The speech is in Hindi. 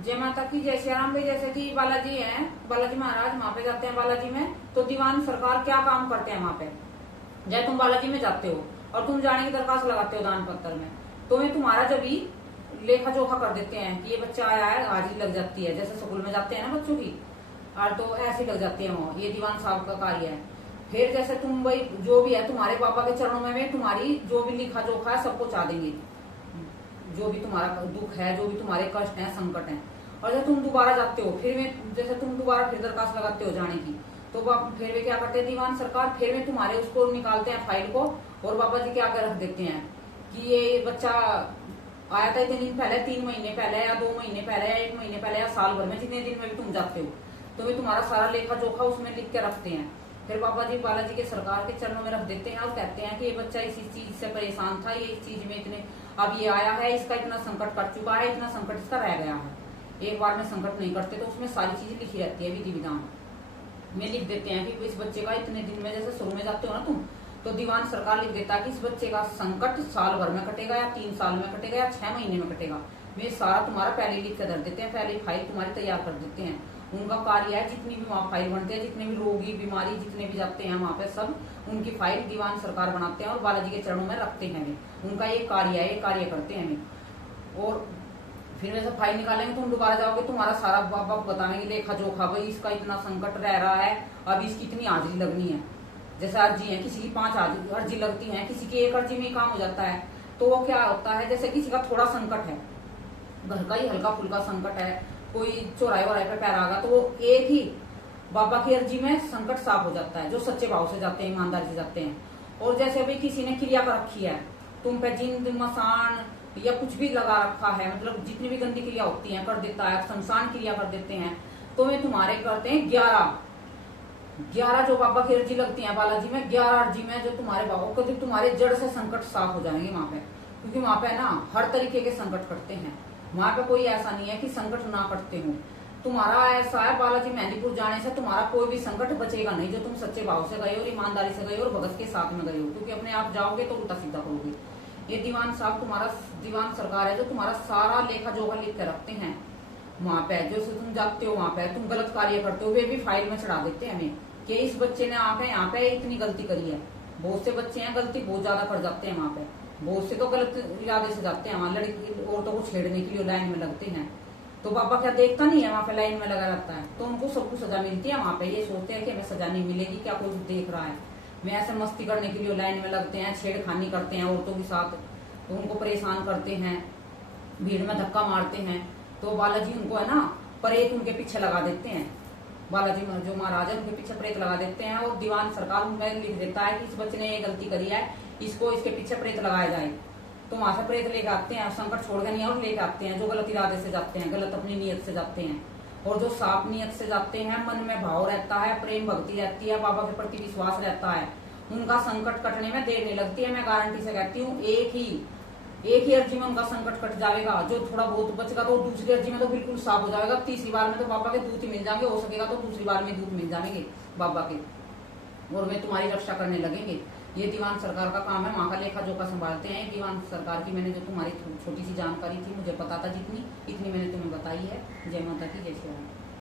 जय माता की, जय श्री राम। भाई जैसे कि बालाजी हैं, बालाजी महाराज वहां पे जाते हैं बालाजी में, तो दीवान सरकार क्या काम करते हैं वहां पे। जय तुम बालाजी में जाते हो और तुम जाने की दरखास्त लगाते हो दान पत्र में, तो वे तुम्हारा जब भी लेखा जोखा कर देते हैं कि ये बच्चा आया है, हाजिरी लग जाती है। जैसे स्कूल में जाते हैं ना बच्चों की, और तो ऐसी लग जाती है वो। ये दीवान साहब का कार्य है। फिर जैसे तुम भाई जो भी है तुम्हारे पापा के चरणों में वे तुम्हारी जो भी लिखा जोखा है सब पहुंचा देंगे। जो भी तुम्हारा दुख है, जो भी तुम्हारे कष्ट हैं, संकट हैं। और जब तुम दोबारा जाते हो, फिर वे जैसे तुम दोबारा फिर दरखास्त लगाते हो जाने की, तो फिर वे क्या करते हैं दीवान सरकार, फिर वे तुम्हारे उसको निकालते हैं फाइल को, और बाबा जी के आगे रख देते हैं कि ये बच्चा आया था इतने दिन पहले, 3 महीने पहले या 2 महीने पहले या 1 महीने पहले या साल भर में, जितने दिन में भी तुम जाते हो, तो वे तुम्हारा सारा लेखा जोखा उसमें लिख के रखते हैं। फिर बाबा जी बालाजी के सरकार के चरणों में रख देते हैं और कहते हैं कि ये बच्चा इसी चीज से परेशान था, ये इस चीज में इतने अब ये आया है, इसका इतना संकट कट चुका है, इतना संकट इसका रह गया है। एक बार में संकट नहीं करते, तो उसमें सारी चीजें लिखी रहती है, विधि विधान में लिख देते हैं कि इस बच्चे का इतने दिन में, जैसे शुरू में जाते हो ना तुम, तो दीवान सरकार लिख देता है कि इस बच्चे का संकट साल भर में कटेगा या 3 साल में कटेगा या 6 महीने में कटेगा। वे सारा तुम्हारा पहले लिख कर धर देते हैं, पहले फाइल तुम्हारी तैयार कर देते हैं। उनका कार्य है, जितनी भी वहाँ फाइल बनते हैं, जितने भी रोगी बीमारी जितने भी जाते हैं वहाँ पे, सब उनकी फाइल दीवान सरकार बनाते हैं और बालाजी के चरणों में रखते हैं। वे उनका ये कार्य है, ये कार्य करते हैं वे। और फिर वैसे फाइल निकालेंगे, तुम दोबारा जाओगे, तुम्हारा सारा बाबा बताएंगे लेखा जोखा, भाई इसका इतना संकट रह रहा है, अब इसकी इतनी हाजिरी लगनी है। जैसे अर्जी है, किसी की 5 अर्जी लगती है, किसी की 1 अर्जी में ही काम हो जाता है। तो वो क्या होता है, जैसे किसी का थोड़ा संकट है, घर का ही हल्का फुल्का संकट है, कोई चौराहे वराहे पे पैर आ गया, तो वो एक ही बाबा की अर्जी में संकट साफ हो जाता है, जो सच्चे भाव से जाते हैं, ईमानदारी से जाते हैं। और जैसे अभी किसी ने क्रिया कर रखी है, तुम पे जिंद मसान या कुछ भी लगा रखा है, मतलब जितनी भी गंदी क्रिया होती है कर देता है, शमशान क्रिया कर देते हैं, तो वे तुम्हारे करते हैं 11 जो बाबा की अर्जी लगती है बालाजी में, 11 अर्जी में जो तुम्हारे बाबा को तुम्हारे जड़ से संकट साफ हो जाएंगे वहां पे। क्योंकि वहां पे ना हर तरीके के संकट कटते हैं, वहां पे कोई ऐसा नहीं है कि संकट ना कटते हो। तुम्हारा ऐसा है, बालाजी मेहंदीपुर जाने से तुम्हारा कोई भी संकट बचेगा नहीं, जो तुम सच्चे भाव से गए और ईमानदारी से गए और भगत के साथ में गए हो। क्योंकि अपने आप जाओगे तो उल्टा सीधा करोगे। ये दीवान साहब तुम्हारा दीवान सरकार है, जो तुम्हारा सारा लेखा जोखा लिख के रखते हैं वहां पे। जो तुम जाते हो वहां पे, तुम गलत कार्य करते हो, वे भी फाइल में चढ़ा देते हैं हमें कि इस बच्चे ने आके यहाँ पे इतनी गलती करी है। बहुत से बच्चे हैं गलती बहुत ज्यादा कर जाते हैं वहां पे, बहुत से तो गलत इरादे से जाते हैं वहां, लड़की औरतों को छेड़ने के लिए लाइन में लगते हैं। तो बाबा क्या देखता नहीं है, वहां पे लाइन में लगा रहता है, तो उनको सबको सजा मिलती है वहां पे। ये सोचते हैं कि हमें सजा नहीं मिलेगी, क्या कोई देख रहा है। वे ऐसे मस्ती करने के लिए लाइन में लगते हैं, छेड़खानी करते हैं औरतों के साथ, तो उनको परेशान करते हैं, भीड़ में धक्का मारते हैं। तो बालाजी उनको है ना प्रेत उनके पीछे लगा देते हैं, बालाजी जो महाराज है उनके पीछे प्रेत लगा देते हैं। और दीवान सरकार उनमें लिख देता है कि इस बच्चे ने ये गलती करी है, इसको इसके पीछे प्रेत लगाया जाए। तो वहां से प्रेत लेके आते हैं, संकट छोड़ के नहीं और लेके आते हैं। जो गलत इरादे से जाते हैं, गलत अपनी नियत से जाते हैं, और जो साफ नियत से जाते हैं, मन में भाव रहता है, प्रेम भक्ति रहती है, बाबा के प्रति विश्वास रहता है, उनका संकट कटने में देर नहीं लगती है। मैं गारंटी से कहती हूँ, एक ही अर्जी में उनका संकट कट जाएगा। जो थोड़ा बहुत बचेगा तो दूसरी अर्जी में तो बिल्कुल साफ हो जाएगा। तीसरी बार में तो बाबा के दूत ही मिल जाएंगे, हो सकेगा तो दूसरी बार में दूत मिल जाएंगे बाबा के, और वे तुम्हारी रक्षा करने लगेंगे। ये दीवान सरकार का काम है, वहां का लेखा जोखा संभालते हैं दीवान सरकार की। मैंने जो तुम्हारी छोटी सी जानकारी थी, मुझे पता था जितनी, इतनी मैंने तुम्हें बताई है। जय माता की, जय श्री राम।